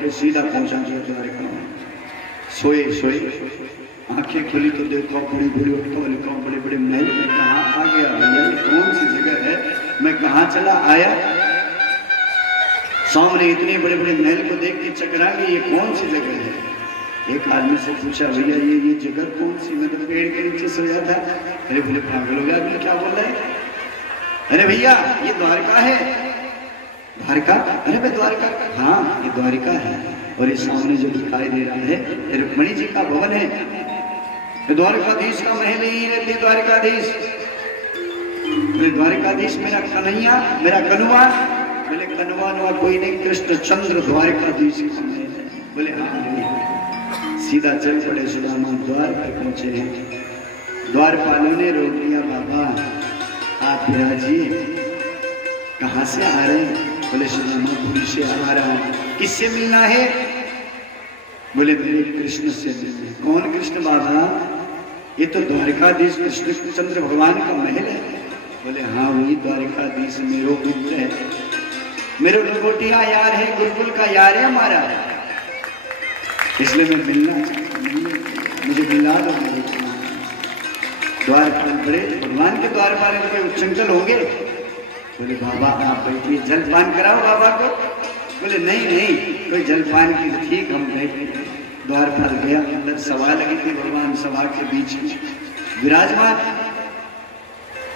के सीधा पहुंचा द्वारका। सोए सोए आंखें खुली तो देखो बड़ी बड़ी उठो बड़े बड़े महल में कहाँ आ गया भैया, कौन सी जगह है, मैं कहाँ चला आया। सामने इतने बड़े बड़े महल को देख के चकरा गई, ये कौन सी जगह है। एक आदमी से पूछा भैया ये जगह कौन सी, मैं तो पेड़ के नीचे सोया था। अरे बोले पागल हो गया आदमी, क्या बोल रहा है। अरे भैया ये द्वारका है। द्वारका? अरे भाई द्वारका, हाँ ये द्वारिका है। और ये सामने जो दिखाई दे रहा है रुक्मणी जी का भवन है। द्वारकाधीश का महल ही रहते द्वारकाधीश। द्वारकाधीश मेरा कन्हैया, मेरा कनुआ। बोले कनुआ नुआ कोई नहीं, कृष्ण चंद्र द्वारकाधीश का महल है। बोले हाँ। सीधा चल पड़े सुदामा, द्वार पर पहुंचे हैं। द्वारपालों ने रोक लिया, बाबा आप विराजिए, कहाँ से आ रहे हैं। बोले सुदामा पुरी से आ रहा हूं। किससे मिलना है। बोले मेरे कृष्ण से मिलना। कौन कृष्ण बाबा। ये तो द्वारकाधीश कृष्ण चंद्र भगवान का महल है। बोले हाँ वही द्वारकाधीश मेरो मित्र है, मेरो लंगोटिया यार है, गुरुकुल का यार है हमारा, इसलिए मैं मिलना चाहता हूं, मुझे मिला दो। द्वारपाल बड़े भगवान के द्वारपाल के उच्चंकल होंगे। बोले बाबा आप बैठिए, जलपान कराओ बाबा को। बोले नहीं नहीं कोई जलपान की ठीक, हम बैठे। द्वारपाल गया, अंदर सभा लगी थी, भगवान सभा के बीच में विराजमान।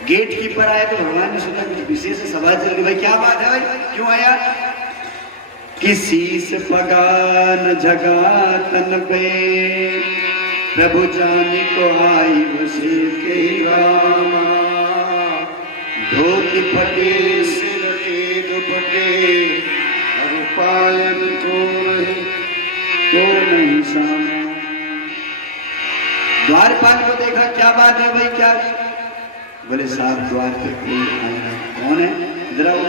गेट कीपर आया तो भगवान ने सोचा कुछ विशेष सभा चल रही, भाई क्या बात है, भाई क्यों आया। किसी से पगान जगा तन पे प्रभु जाने को आई बसे के रामा। धोती फटे सिर के दुपट्टे, अब पायन तो नहीं सामा। द्वारपाल को देखा, क्या बात है भाई क्या। बोले साहब द्वार पे कोई आया। कौन है जरा वो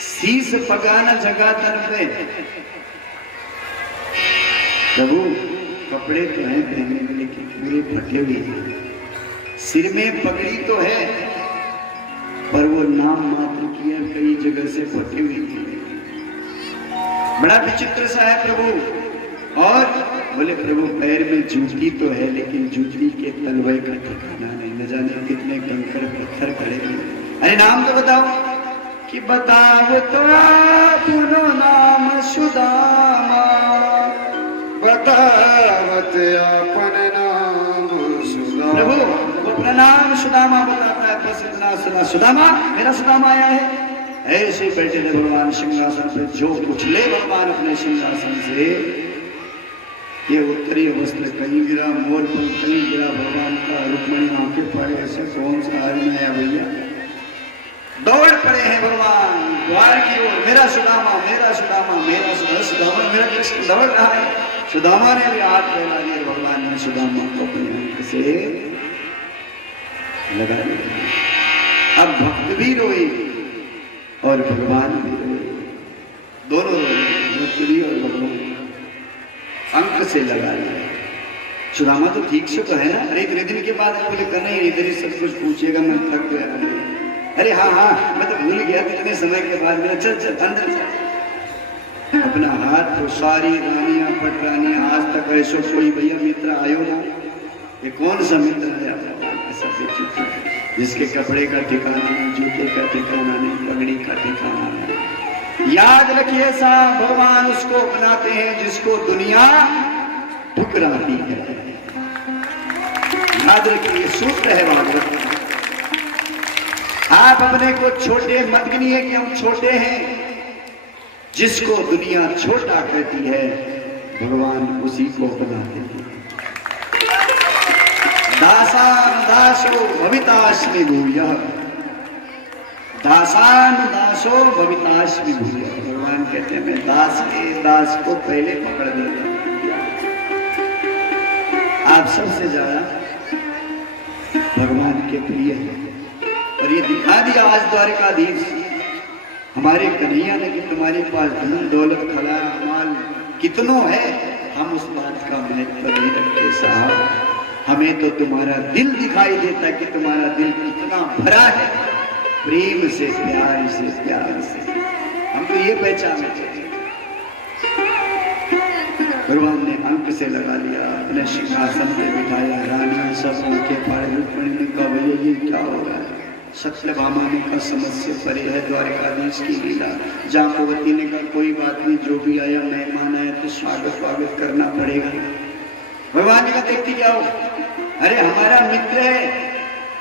शीश पगाना जगा तन पे। प्रभु कपड़े तो हैं पहने में लेकिन पूरे फटे हुए हैं। सिर में पगड़ी तो है पर वो नाम मात्र की है, कई जगह से फटे हुए हैं। बड़ा विचित्र सा है प्रभु। और बोले प्रभु पैर में जूती तो है लेकिन जूती के तलवे का ठिकाना नहीं, न जाने कितने कंकड़ पत्थर खड़े हैं। अरे नाम तो बताओ। कि बताओ तो पुनो नाम सुदामा, बतावत अपन नाम सुदामा। प्रभु वो प्रणाम सुदामा बताता है, बस इतना सुना, सुदामा मेरा सुदामा आया है। ऐसे बैठे थे भगवान सिंहासन पे, जो उछले भगवान अपने सिंहासन से, ये उत्तरी वस्त्र कहीं गिरा, मोर पर कहीं गिरा भगवान का। रुक्मणी आंखें पड़े, ऐसे कौन सा आदमी है भैया। दौड़ पड़े हैं भगवान द्वार की ओर, मेरा सुदामा मेरा सुदामा मेरा सुदामा मेरा कृष्ण दौड़ रहा है। सुदामा ने भी हाथ फैला दिए, भगवान ने सुदामा को अपने हाथ से लगा दिया। अब भक्त भी रोए और भगवान भी रोए, दोनों रोए, और भगवान अंक से लगा लिया। सुदामा तो ठीक से तो है ना। अरे इतने दिन के बाद बोले करना ही इधर ही सब कुछ पूछेगा, मैं थक गया। अरे हाँ हाँ मैं तो भूल गया, कितने समय के बाद मेरा चल चल अंदर चल। अपना हाथ तो सारी रानियां पटरानियां, आज तक ऐसो कोई भैया मित्र आयो ना। ये कौन सा मित्र है ऐसा जिसके कपड़े का ठिकाना नहीं, जूते का ठिकाना नहीं, पगड़ी का ठिकाना नहीं। याद रखिए साहब, भगवान उसको अपनाते हैं जिसको दुनिया ठुकराती है। याद रखिए, सूत्र है भागवत। आप अपने को छोटे मत गिनिए कि हम छोटे हैं। जिसको दुनिया छोटा कहती है भगवान उसी को अपनाते हैं। दासान दासो भवितास्मि भूयः, दासान दासो भवितास्मि भूयः। भगवान कहते हैं मैं दास के दास को पहले पकड़ लेता। आप सबसे ज्यादा भगवान के प्रिय हैं और ये दिखा दिया आज द्वारकाधीश हमारे कन्हैया ने कि तुम्हारे पास धन दौलत खला माल कितनों है, हम उस बात का महत्व नहीं रखते साहब। हमें तो तुम्हारा दिल दिखाई देता कि तुम्हारा दिल कितना भरा है प्रेम से, प्यार से, प्यार से। हम तो ये पहचानते हैं। भगवान ने अंक से लगा लिया, अपने सिंहासन पे बिठाया। रानी सब उनके पाड़े रुक्मिणी ने कहा भैया ये क्या हो रहा है? सत्यभामा ने कहा समस्या परे है द्वारकाधीश की लीला। जाम्बवती ने कहा कोई बात नहीं, जो भी आया मेहमान आया तो स्वागत करना पड़ेगा। भगवान ने कहा देखती जाओ, अरे हमारा मित्र है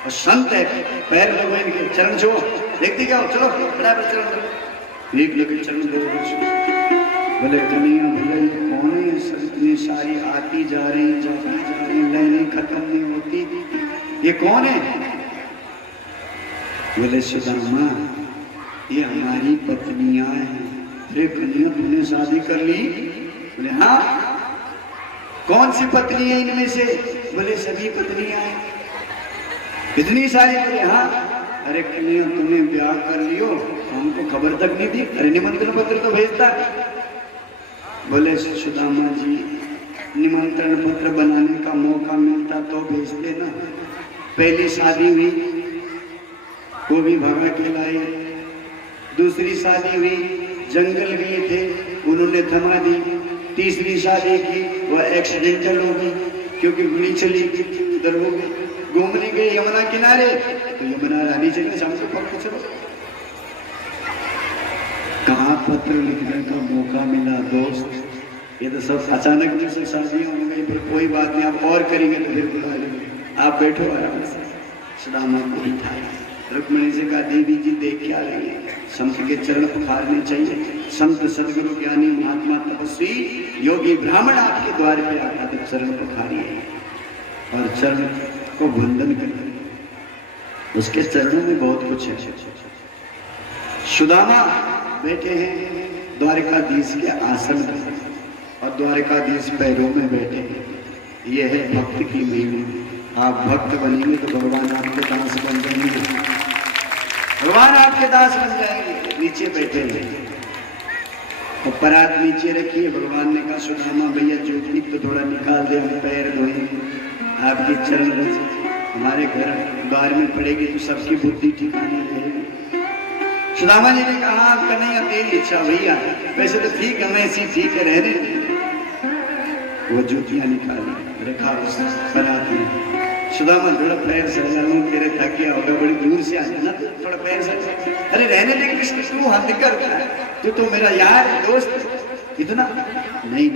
और संत है, पैर लगो इनके, चरण छो, देखती जाओ, चलो बराबर चरण दो, एक लगे चरण दो। बोले कन्हैया भैया ये कौन है? इतनी सारी आती जा रही जाती जा रही, लाइनें खत्म नहीं होती, ये कौन है? बोले सुदामा ये हमारी पत्नियां हैं। अरे कन्हैया तुमने शादी कर ली? बोले हाँ। कौन सी पत्नी है इनमें से? बोले सभी पत्नियां हैं। इतनी सारी? बोले हाँ। अरे कन्हैया तुमने ब्याह कर लियो, हमको खबर तक नहीं दी। अरे निमंत्रण पत्र तो भेजता। बोले सुदामा जी निमंत्रण पत्र बनाने का मौका मिलता तो भेजते ना। पहली शादी हुई वो भी भगा के लाए, दूसरी शादी हुई जंगल गए थे उन्होंने थमा दी, तीसरी शादी की वो एक्सीडेंटल हो गई क्योंकि गोली चली, उधर हो गई। घूमने गए यमुना किनारे तो यमुना रानी चले, शाम को पकड़ चलो। कहाँ पत्र लिखने का मौका मिला दोस्त? ये तो सब अचानक में सब शादियां हो गई, फिर कोई बात नहीं, आप और करेंगे तो फिर बुला लेंगे, आप बैठो आराम से। सुदामा को बिठाया, रुक्मिणी से कहा देवी जी देख क्या रही है? संत के चरण पखारने चाहिए। संत सदगुरु ज्ञानी महात्मा तपस्वी योगी ब्राह्मण आपके द्वार पे आता तो चरण पखारिए और चरण को वंदन करिए, उसके चरणों में बहुत कुछ है। सुदामा बैठे हैं द्वारकाधीश के आसन पर और द्वारकाधीश पैरों में बैठे हैं। यह है भक्त की महिमा। आप भक्त बनेंगे तो भगवान आपके दास बन जाएंगे, भगवान आपके दास बन जाएंगे। नीचे बैठे हैं और परात नीचे रखिए। भगवान ने कहा सुदामा भैया ज्योति तो थोड़ा निकाल दे, हम पैर धोएंगे। आपके चरण हमारे घर द्वार में पड़ेगी तो सबकी बुद्धि ठिकाने रहेगी। सुदामा जी ने कहा कन्हैया तेरी इच्छा भैया, वैसे तो ठीक है, मैं ऐसी ठीक है रहने। वो जूतियां निकाली रखा उस परात में। सुदामा थोड़ा पैर सजा लूं, तेरे थक गया होगा, बड़ी दूर से आया ना, थोड़ा पैर सजा। अरे रहने दे कृष्ण, तू हद करता है, तू तो मेरा यार दोस्त इतना नहीं।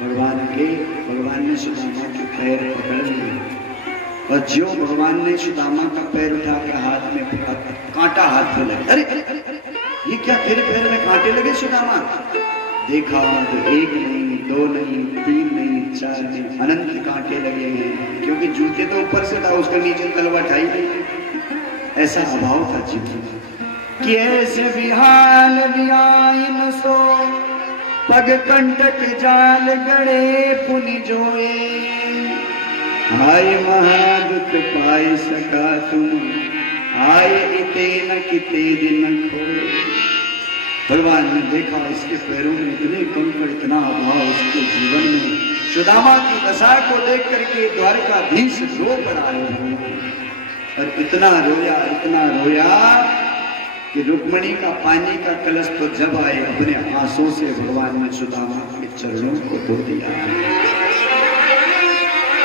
भगवान ने सुदामा के पैर पकड़ लिए और जो भगवान ने सुदामा का पैर उठा के हाथ में पकड़ा, कांटा हाथ में लगा। अरे ये क्या तेरे पैर में कांटे लगे सुदामा? देखा तो एक नहीं, दो नहीं, तीन नहीं, चार नहीं, अनंत कांटे लगे हैं, क्योंकि जूते तो ऊपर से था, उसके नीचे तलवा ठाई नहीं। ऐसा अभाव था जीवन कि ऐसे विहाल विहाइन सो पग कंटक जाल गड़े पुनि जोए। आय महादुख पाए सका तुम, आय इते न किते दिन खोए। भगवान ने देखा इसके पैरों में इतने कंकड़, इतना अभाव उसके जीवन में। सुदामा की दशा को देख करके द्वारकाधीश रो पड़ा है और इतना रोया कि रुक्मिणी का पानी का कलश तो जब आए अपने आंसू से भगवान ने सुदामा के चरणों को धो दिया,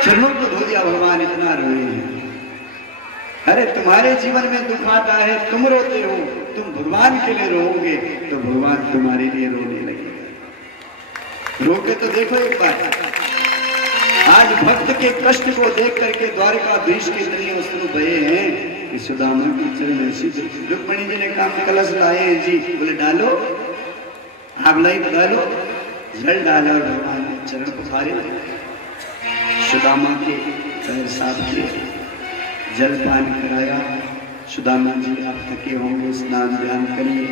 चरणों को धो दिया। भगवान इतना रोए हैं। अरे तुम्हारे जीवन में दुख आता है, तुम रोते हो, तुम भगवान के लिए रोओगे तो भगवान तुम्हारे लिए रोने लगेगा। रो के तो देखो एक बार। आज भक्त के कष्ट को देख करके द्वारकाधीश के इतने अश्रु बहे हैं कि सुदामा की चरण ऐसी। रुक्मिणी जी ने कहा कलश लाए हैं जी, बोले डालो, आग लाई तो डालो। जल डाला और भगवान ने चरण पखारे, सुदामा के पैर साफ किए, जलपान कराया। सुदामा जी आप थके होंगे, स्नान ध्यान करिए,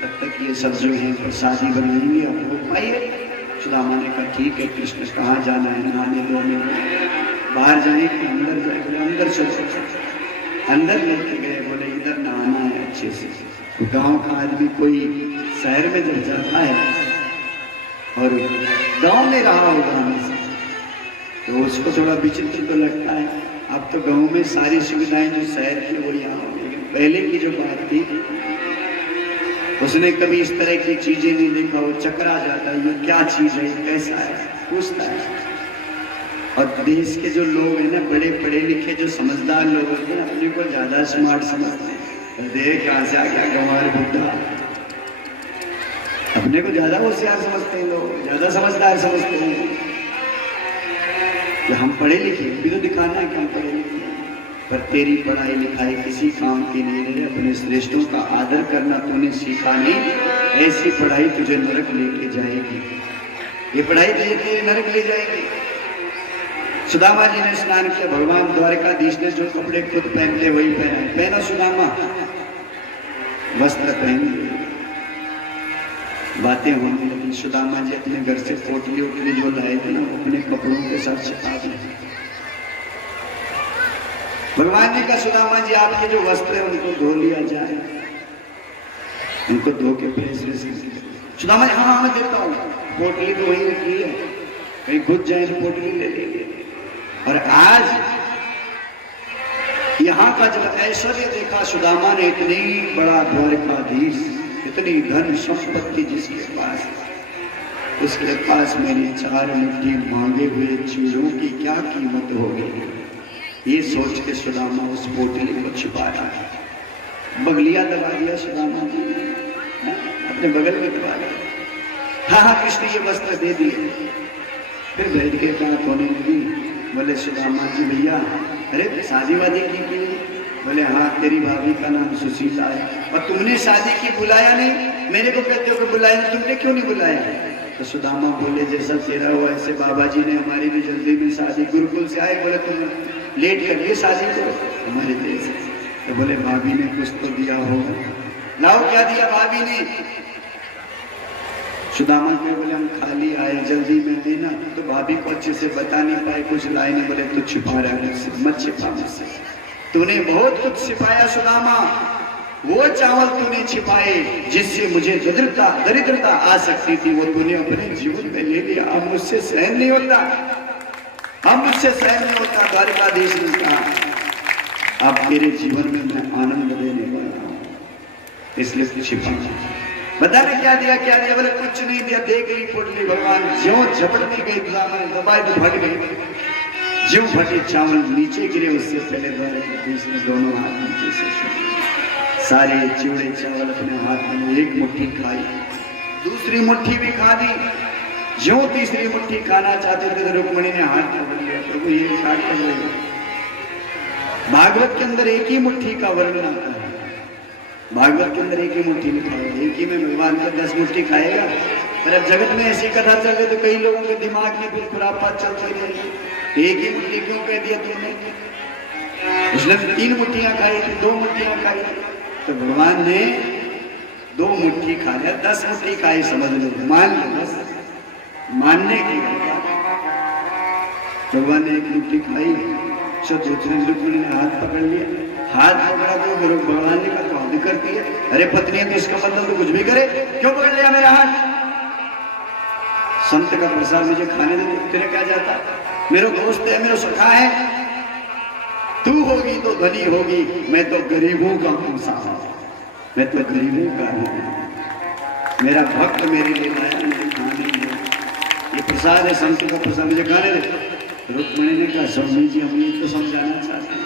तब तक ये सब जो है प्रसादी बनाएंगे और भोग पाइए। सुदामा ने कहा ठीक है कृष्ण, कहाँ जाना है? नहाने धोने बाहर जाए कि अंदर जाए? बोले अंदर चलो। अंदर लेके गए, बोले इधर नहाना है अच्छे से। गांव का आदमी कोई शहर में जब जाता है और गांव में रहा होगा हमेशा तो उसको थोड़ा विचित्र तो लगता है। अब तो गांव में सारी सुविधाएं जो शहर की वो यहाँ हो, लेकिन पहले की जो बात थी उसने कभी इस तरह की चीजें नहीं देखा, वो चकरा जाता है, ये क्या चीज है, कैसा है, पूछता है। और देश के जो लोग हैं ना, बड़े पढ़े लिखे जो समझदार लोग होते हैं, अपने को ज्यादा स्मार्ट समझते हैं। देख कहां से आ गया गंवार बुद्धा, अपने को ज्यादा होशियार समझते हैं लोग, ज्यादा समझदार समझते हैं कि हम पढ़े लिखे, भी तो दिखाना है कि हम पढ़े लिखे। पर तेरी पढ़ाई लिखाई किसी काम की नहीं रहे, अपने श्रेष्ठों का आदर करना तूने सीखा नहीं, ऐसी पढ़ाई तुझे नरक लेके जाएगी। ये पढ़ाई तुझे नरक ले जाएगी। सुदामा जी ने स्नान किया, भगवान द्वारकाधीश ने जो कपड़े खुद पहनते वही पहना, पहनो सुदामा, वस्त्र पहन। बातें होंगी, लेकिन सुदामा जी अपने घर से पोटली उटली जो लाए थे ना, अपने कपड़ों के साथ छिपा दिए। भगवान ने कहा सुदामा जी आपके जो वस्त्र है उनको धो लिया जाए, उनको धो के प्रेस। सुदामा जी हाँ मैं देता हूँ, पोटली तो वही रखी है, कहीं घुस जाए तो पोटली ले लेंगे। और आज यहाँ का जब ऐश्वर्य देखा सुदामा ने, इतनी बड़ा द्वारकाधीश, इतनी धन संपत्ति जिसके पास, उसके पास मैंने 4 मुट्ठी मांगे हुए चूड़ों की क्या कीमत होगी, ये सोच के सुदामा उस पोटली को छुपा रहा। बगलिया दबा दिया सुदामा जी ने, अपने बगल में दबा दिया। हाँ कृष्ण ये वस्त्र दे दिए। फिर बैठ के बात होने लगी। बोले सुदामा जी भैया, अरे शादी वादी की? बोले हाँ, तेरी भाभी का नाम सुशीला है और तुमने शादी की, बुलाया नहीं, मेरे को कहते हो कि बुलाया, तुमने क्यों नहीं बुलाया? तो सुदामा बोले जैसा तेरा हुआ ऐसे बाबा जी ने हमारी भी जल्दी में शादी, गुरुकुल से आए, बोले तुम लेट कर लिए शादी को हमारे देश। तो बोले भाभी ने कुछ तो दिया होगा, लाओ क्या दिया भाभी ने? सुदामा को बोले हम खाली आए, जल्दी में देना। तो भाभी को अच्छे से बता नहीं पाए, कुछ लाए नहीं। बोले तू छिपा रहा है मुझसे, मत छिपा मुझसे, तूने बहुत कुछ छिपाया सुदामा, वो चावल तूने छिपाए जिससे मुझे दरिद्रता आ सकती थी, वो तूने अपने जीवन में ले लिया। अब मुझसे सहन नहीं होता, अब मुझसे सहन नहीं होता। द्वारकाधीश ने कहा अब तेरे जीवन में मैं आनंद देने वाला हूं, इसलिए तू छिपा। बताने क्या दिया क्या दिया? बोले कुछ नहीं दिया, देख ली पोटली। भगवान ज्यों झपटने गई, दबाए तो भाग गई, ज्यों फटे चावल नीचे गिरे, उससे पहले द्वारकाधीश ने दोनों हाथ नीचे से सारे चिवड़े चावल अपने हाथ में एक मुट्ठी खाई, दूसरी मुट्ठी भी खा दी। ज्यों तीसरी मुट्ठी खाना चाहते थे तो रुक्मिणी ने हाथ पकड़ लिया, प्रभु ये क्या कर रहे हो? भागवत के अंदर एक ही मुट्ठी का वर्णन आता है, भागवत के अंदर एक ही मुट्ठी लिखा है, एक ही में भगवान का 10 मुट्ठी खाएगा। पर अब जगत में ऐसी कथा चल रही तो कई लोगों के दिमाग में फिर खुरापात चलती रही, एक ही मुट्ठी क्यों कह दिया तुमने? उसने 3 मुट्ठियां खाई थी, 2 मुट्ठियां खाई, तो भगवान ने 2 मुट्ठी खाया, 10 मुट्ठी खाई, समझ लो, मान लो, बस मानने की भगवान ने 1 मुट्ठी खाई। दूसरे रुक्मिणी ने हाथ पकड़ लिया, हाथ पकड़ा तो भगवान ने कहा हद करती है, अरे पत्नी है तो इसका मतलब तो कुछ भी करे, क्यों पकड़ लिया मेरा हाथ? संत का प्रसाद मुझे खाने दे, तेरे क्या जाता? मेरा दोस्त है, मेरा सखा है, तू होगी तो धनी होगी, मैं तो गरीबों का इंसान, मैं तो गरीबों का हूं, मेरा भक्त मेरे लिए लाया, मुझे खाने दे, ये प्रसाद है संत का प्रसाद, मुझे खाने दे। रुक्मिणी ने कहा स्वामी जी हम ये तो समझाना चाहते हैं,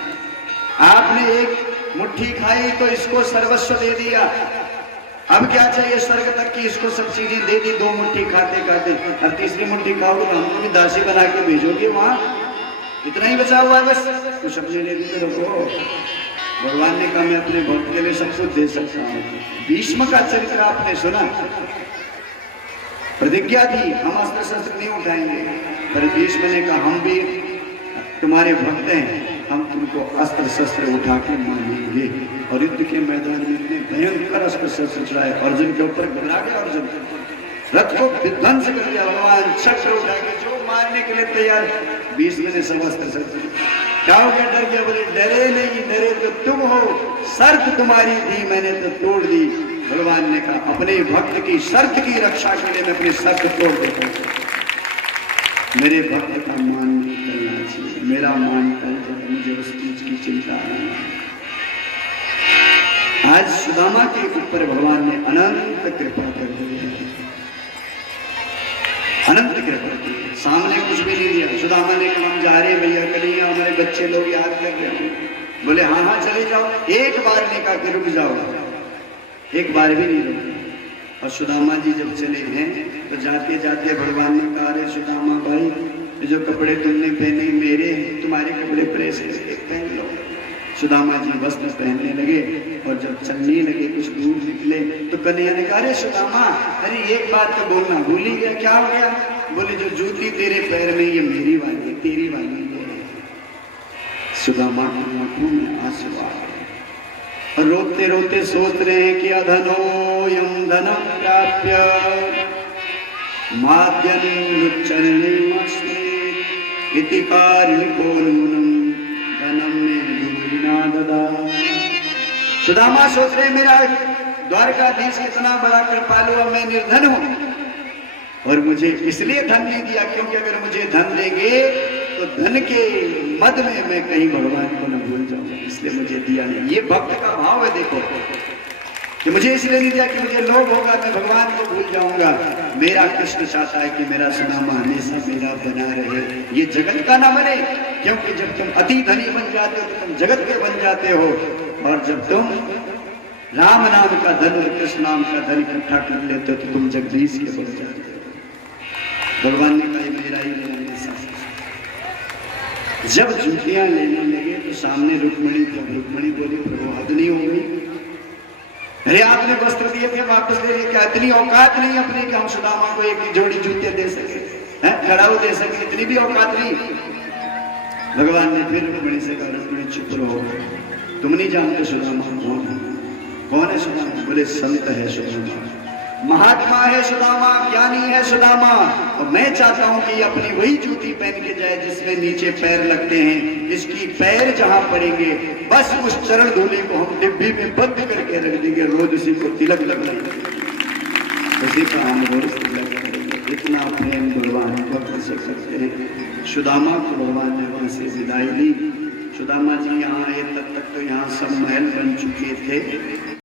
आपने 1 मुट्ठी खाई तो इसको सर्वस्व दे दिया, अब क्या चाहिए? स्वर्ग तक की इसको सब चीजें दे दी, 2 मुट्ठी खाते खाते, और तीसरी मुट्ठी खाओगे तो हमको भी दासी बना के भेजोगे वहां, इतना ही बचा हुआ है बस, कुछ अपने लिए भी रखो। भगवान ने कहा मैं अपने भक्त के लिए सब कुछ दे सकता हूँ। भीष्म का चरित्र आपने सुना, प्रतिज्ञा थी हम अस्त्र शस्त्र नहीं उठाएंगे, पर भीष्म ने कहा हम भी तुम्हारे भक्त हैं, हम तुमको अस्त्र शस्त्र उठा के मानेंगे। और युद्ध के मैदान में इतने भयंकर अस्त्र शस्त्र चलाए, अर्जुन के ऊपर घबरा गया, अर्जुन रथ को विध्वंस कर दिया, भगवान चक्र उठा के जो मारने के लिए तैयार, भीष्म ने सब अस्त्र शस्त्र क्या हो गया? डर गया। बोले डरे नहीं, डरे तो तुम हो, शर्त तुम्हारी थी मैंने तो तोड़ दी। भगवान ने कहा अपने भक्त की शर्त की रक्षा के लिए मैं अपनी शर्त तोड़ देता हूं, मेरे भक्त का मान नहीं करना चाहिए, मेरा मान कर मुझे उस चीज की चिंता नहीं। आज सुदामा के ऊपर भगवान ने अनंत कृपा कर दी है, अनंत कृपा की। सामने कुछ भी नहीं दिया। सुदामा ने कहा हम जा रहे हैं भैया, कन्हैया हमारे बच्चे लोग याद कर रहे हैं। बोले हाँ हाँ चले जाओ। एक बार ने कहा कि रुक जाओ, एक बार भी नहीं रुके। और सुदामा जी जब चले हैं तो जाते जाते भगवान ने कहा अरे सुदामा भाई जो कपड़े तुमने पहने मेरे हैं, तुम्हारे कपड़े प्रेस करके पहन लो। सुदामा जी वस्त्र पहनने लगे और जब चलने लगे कुछ दूर निकले तो कन्हैया ने कहा अरे सुदामा, अरे एक बात तो बोलना भूल ही गया, क्या हो गया? बोले जो जूती तेरे पैर में ये मेरी वाली, तेरी वाली है। सुदामा की आंखों में आंसू आ गए और रोते रोते सोच रहे हैं कि अधनोयम धनम प्राप्य माद्यं लुच्चरणमस्मि इति कारुणिको नूनं धनम में दूरिना ददा। सुदामा सोच रहे मेरा द्वारकाधीश कितना बड़ा कृपालु, अब मैं निर्धन हूं और मुझे इसलिए धन नहीं दिया क्योंकि अगर मुझे धन देंगे तो धन के मद में मैं कहीं भगवान को न भूल जाऊंगा, इसलिए मुझे दिया नहीं। ये भक्त का भाव है, देखो कि मुझे इसलिए नहीं दिया कि मुझे लोभ होगा, मैं भगवान को भूल जाऊंगा। मेरा कृष्ण चाहता है कि मेरा सुदामा हमेशा मेरा बना रहे, ये जगत का ना बने, क्योंकि जब तुम अति धनी बन जाते हो तो तुम जगत के बन जाते हो, और जब तुम राम नाम का धन और कृष्ण नाम का धन इकट्ठा कर लेते हो तो तुम जगदीश के बन जाते हो। भगवान ने कहा मेरा ही हमेशा। जब जूतियां लेने लगे तो सामने रुक्मणी थी। रुक्मणी बोली प्रभु हद नहीं होगी, अरे आपने वस्त्र दिए थे वापस ले लिए, क्या इतनी औकात नहीं अपनी कि हम सुदामा को एक जोड़ी जूते दे सके, खड़ाऊ दे सके, इतनी भी औकात नहीं। भगवान ने फिर रुक्मणी से कहा रुक्मणी चुप रहो, तुम नहीं जानते सुदामा कौन है। कौन है सुदामा? बोले संत है सुदामा, महात्मा है सुदामा, ज्ञानी है सुदामा, और मैं चाहता हूं कि अपनी वही जूती पहन के जाए जिसमें नीचे पैर लगते हैं। इसकी पैर जहां पड़ेंगे बस उस चरण धूलि को हम डिब्बी में बंद करके रख देंगे, रोज उसी को तिलक लगाएंगे, उसी का हम रोज तिलक करेंगे। इतना प्रेम भगवान भक्त से करते हैं। सुदामा को भगवान ने वहां से विदाई दी। सुदामा जी यहाँ आए तब तक तो यहाँ सब महल बन चुके थे।